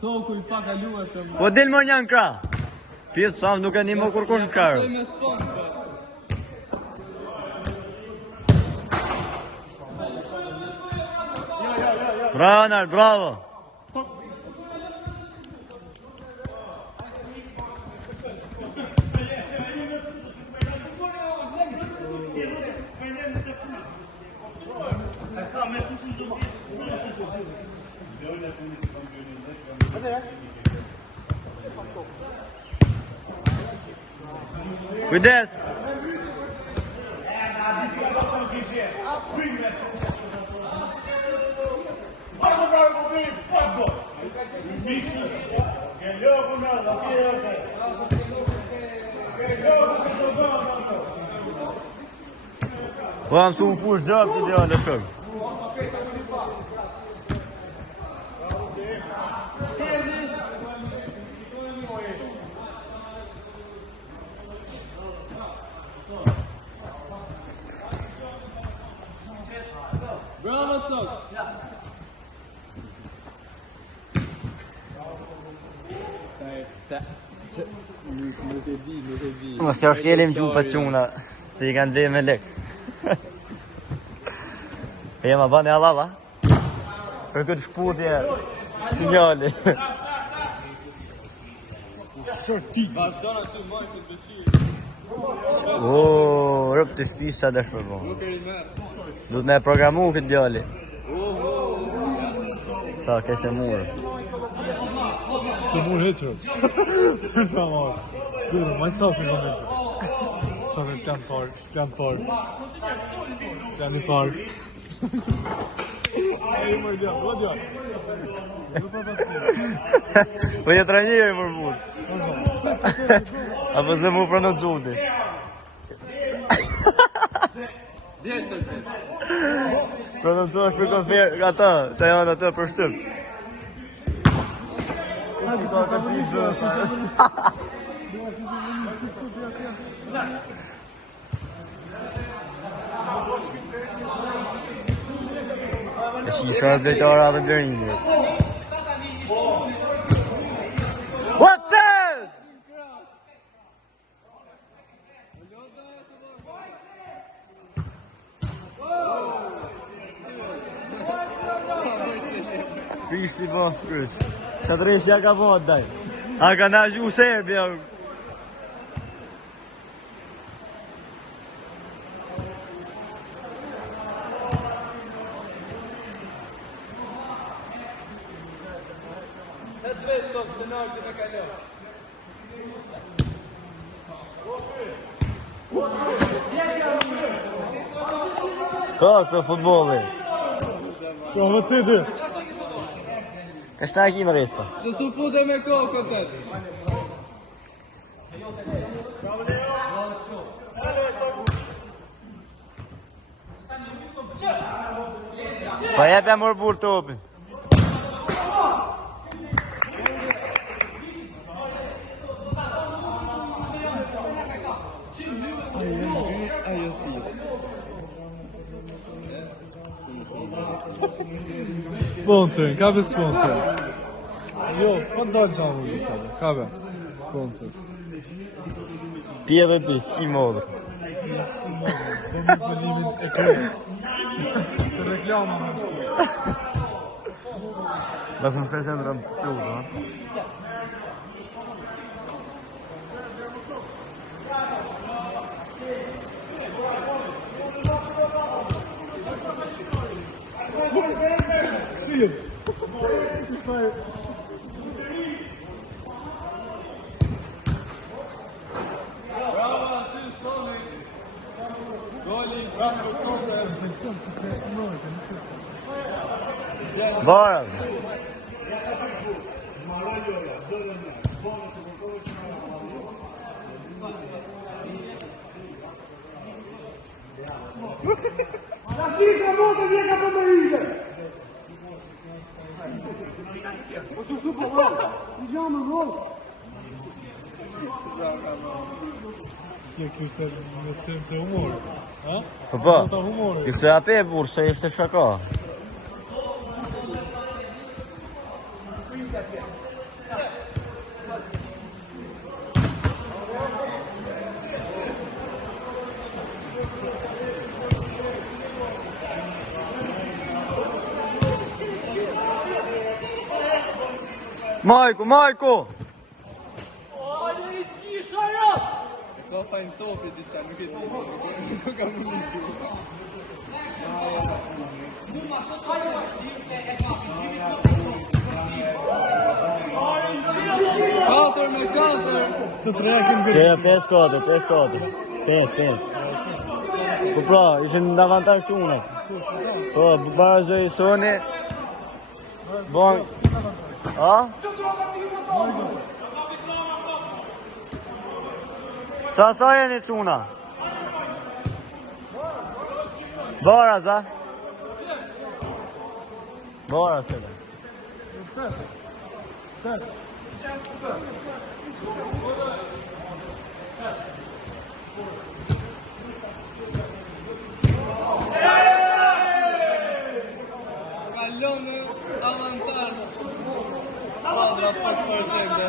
Coku I pak kaluar shumë. Po del më një në krah. Pjesë sa nuk e një më kërkosh në krah. Bravo Nart, bravo. Kujdes. Po am su fush gjatë të djallë shumë. Bravo Tok! Nuk e di. Mos ja shkelim gjupa quna, se I kanë dhe me lek. E ma bani Allah, për këtë shputje, sinjali. Vazhdona ty moj këtë dëshirë. O, rëp të shpisa dhe shpërbo. Du të ne programu këtë djali. Sa kese murë. Se murë heqër. Ta marë. Dure, majtë sa të në Qa dhe plan parë. Plan I parë. Ajo më djallë, o djallë. Po jetë ranjëve më murë. Apo se mu prononcuti. Prononcuash për konferë, ata, se janë atë për shtyp. E si sharë blejtara dhe blerinjë. What the? Prishti po shkryt. Sa të reshja ka po daj. A ka na gju Serbia. Se të vetë Tok, se nërë me kallo. Ka këtë futbolli. Ka më të dy. Ka shta e kimë resta. Se su fute me kokën të të. Pa jepja mërë burë topi. Sponsor, ka be sponsor. Jo, s'ka të dalë qamu i shabe. Ka be sponsor. Pje dhe ti, si modë. Do me pëllimin e kres. Të reklama më. Basë më shkresë në rëmë të pjullë, ha? Këshirë. Bravo aty, Somi. Goli, bravo Somi. Bora! La sinistra molto via Capomerive. Questo super gol. Vediamo il gol. Kjo kështë në sens e humor. Ha? Po po, Ta humor. ishte ape burë, se ishte shaka. Majku, Majku! E ka fajnë topi diqa, nuk e di, nuk ka më një gjuhë. Katër me katër. Të treja kemë Ke 5-4. 5. Po pra, ishin në avantazh çuna. Po, bazë i soni. Bon. A? Sa jeni çuna? Bora za. Bora tëre. Kalon në avantazh. Squadra për sekte.